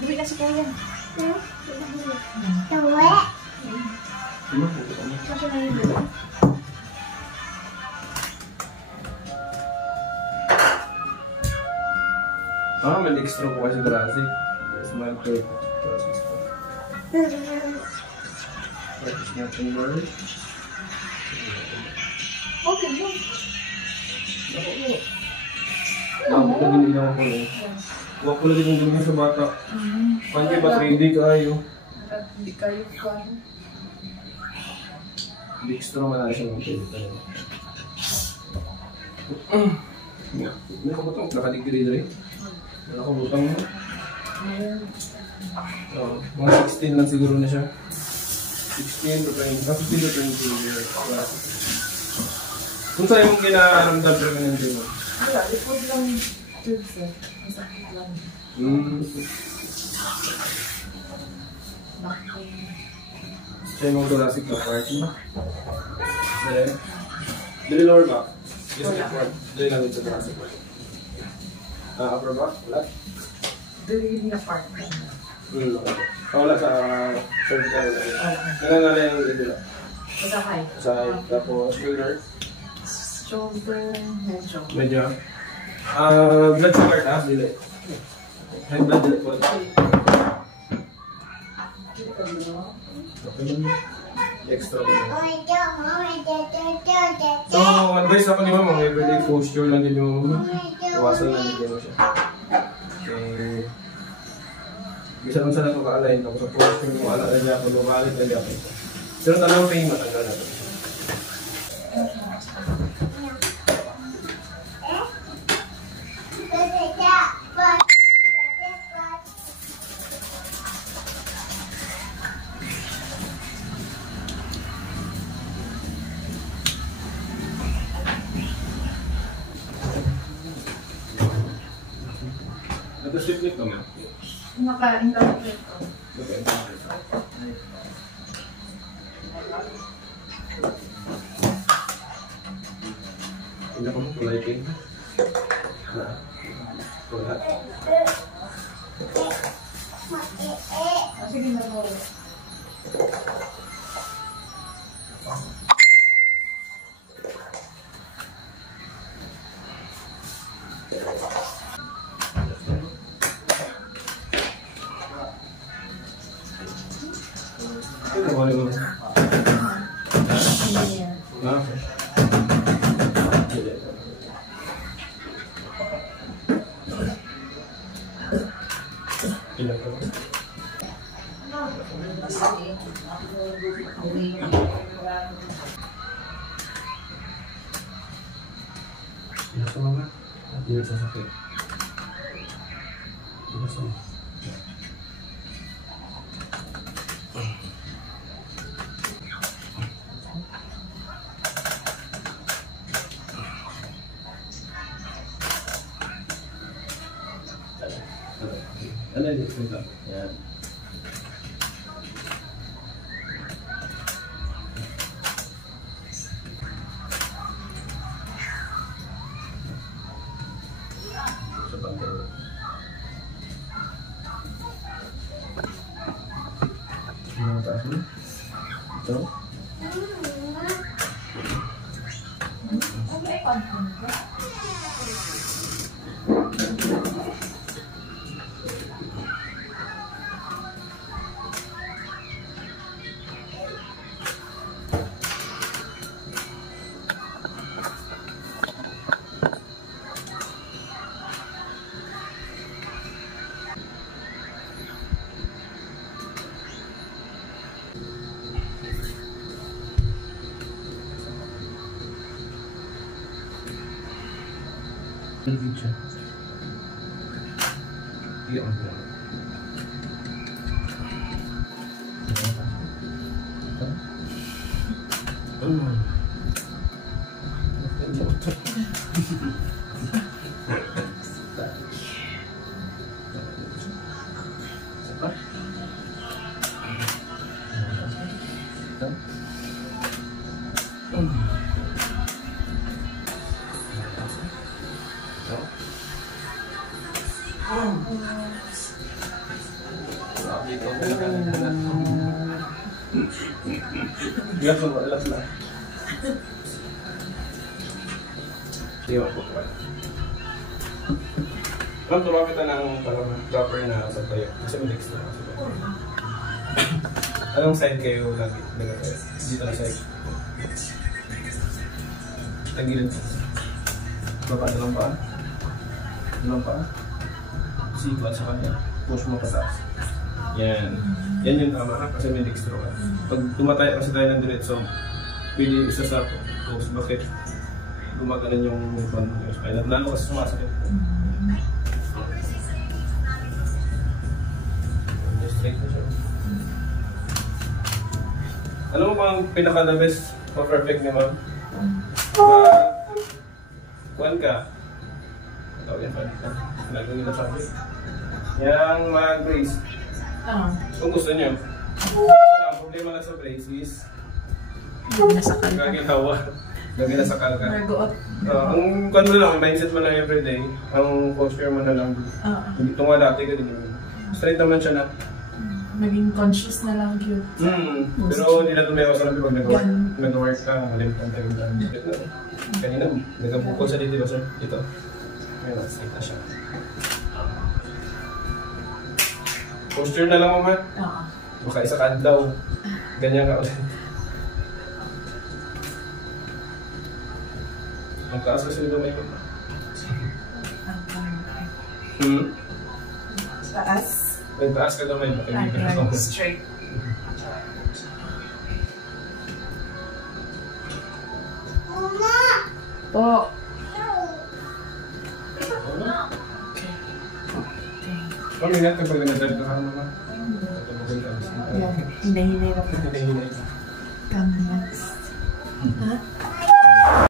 Dumi na si Kuya. Tuwe. Kasi na yun. Ah, may extra po kasi Jurassic. Smile curve. Jurassic po. Practice natin work. Okay, yun. Ako na ginigawa ko eh. Huwag ko lagi yung dumi sa bata. Panti ba 3D kayo? Hindi kayo kung Extra wala siya ng pwede talaga. Hindi ko ba ito? Nakadigri rin. Wala ko butang mo. Mga 16 lang siguro na siya. 16 to 20. 15 to 20 years. Kung saan yung ginaramdam permanente mo? wala, likod lang sir. Masakit lang. Siya yung thoracic na part. Then, dili lower back. Just like part. Dili lang sa thoracic part. Upper back? Wala? Dili na part ka na. Wala sa cervical. Nangangala yung dili. Sa height. Side. Tapos shoulder. Shoulder, medyo. Medyo. Blood sugar taas dili. High blood dili po. Extra mo. So, advice ako ni mama, everyday posture lang din yung iwasan lang din mo siya. Okay. Bisa naman sana ito ka-align. Tapos sa posture mo, ala niya ako, lumalik na niya ako. Pero talagang pain, matanggal na ito. Nag-slip kami. Naka-interpret ko. Okay. Hindi ko kulay pink. Kulay. Sige na po. Ito ko ano. Ilan ka ba? Ilan sa mga? At ilan sa sakit? Ilan sa mga? Ano yun? Yan. Sa bangkero. Ano taas mo? Ito? Video. Iya, dito. Kanan. Relax mo, relax lang. Hindi mo po pa. Ma'am, tumapit na ng proper na sa tayo. Kasi may next na. Anong side kayo lagi? Dito na side. Tagilid. Baba na lang pa. Lang pa. Siko at sa kanya. Push mo pataas. Yan. Yan yung tama ha, kasi may dextro ka. Pag tumataya kasi tayo ng diretso, pwede isa sa post. Bakit? Gumaganan yung spine. Lalo kasi sumasakit. Just straight na siya. Alam mo bang pinaka-the best o perfect ni ma'am? Kuhan ka. Ito yan pa dito. Lagong yung nasabi. Yang mag-brace. Kung gusto nyo. Ang problema lang sa brace is gaginawa. Gagina sa kalka. Ang kuhan mo lang, mindset mo lang everyday. Ang posture mo na lang. Hindi itong dati ka din. Straight naman siya na. Maging conscious na lang cute. Pero hindi na ito may masarap pag nag-work ka, malimpan tayo lang. Kanina, nagabukol sa dito, sir. Dito. Ngayon, straight na siya. Posture na lang, mama. Baka isa ka daw. Ganyan ka ulit. Ang taas kasi yung may mama. Taas? Nagtaas ka naman, hindi ka na straight. Mama! Po. Mami, natin pag nag-drive ka naman. Hinahinay na po. Hinahinay. Come next. Ha?